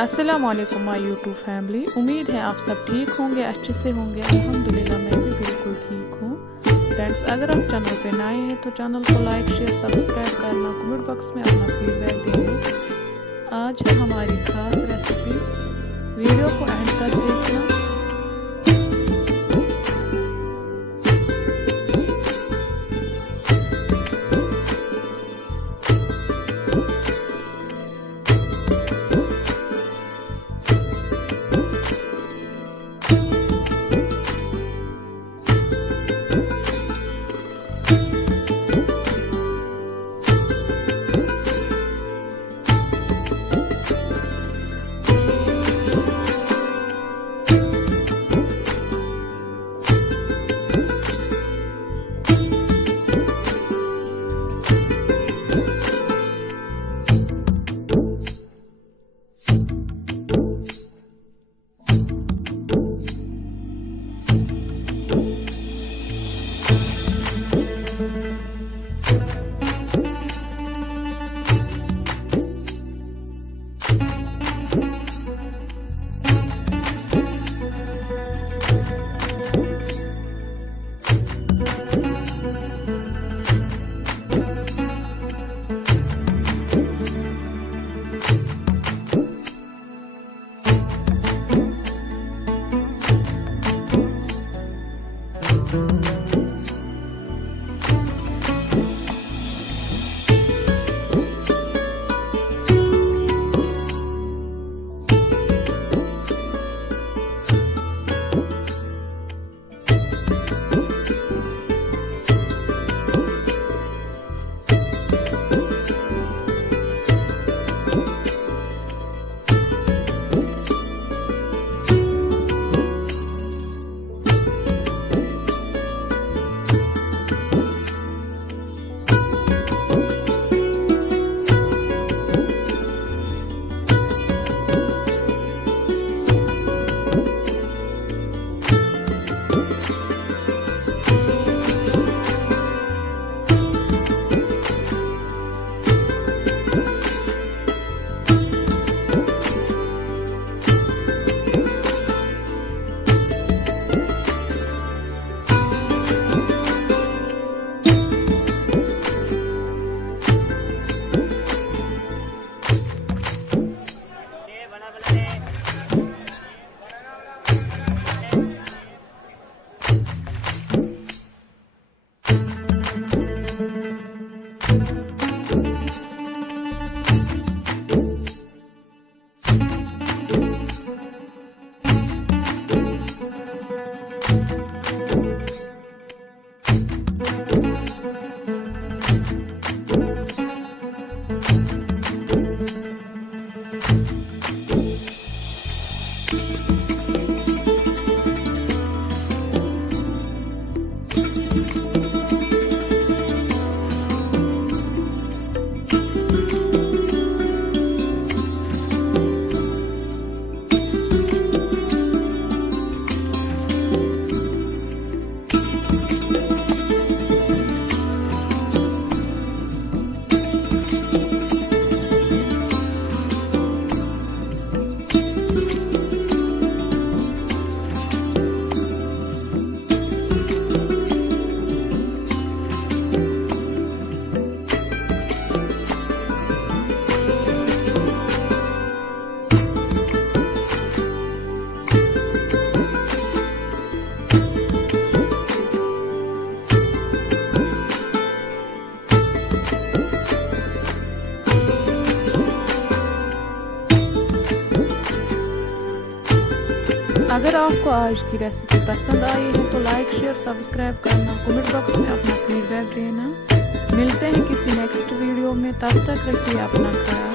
अस्सलामुअलैकुम माय YouTube family. उम्मीद है आप सब ठीक होंगे, अच्छे से होंगे। अल्हम्दुलिल्लाह मैं भी बिल्कुल ठीक हूँ। फ्रेंड्स, अगर आप चैनल पे नए हैं तो चैनल को लाइक शेयर सब्सक्राइब करना, कमेंट बॉक्स में अपना फीडबैक देना। आज है हमारी खास रेसिपी, वीडियो को एंड तक देखना। अगर आपको आज की रेसिपी पसंद आई है तो लाइक शेयर सब्सक्राइब करना, कमेंट बॉक्स में अपना फीडबैक देना। मिलते हैं किसी नेक्स्ट वीडियो में, तब तक रखिए अपना ख्याल।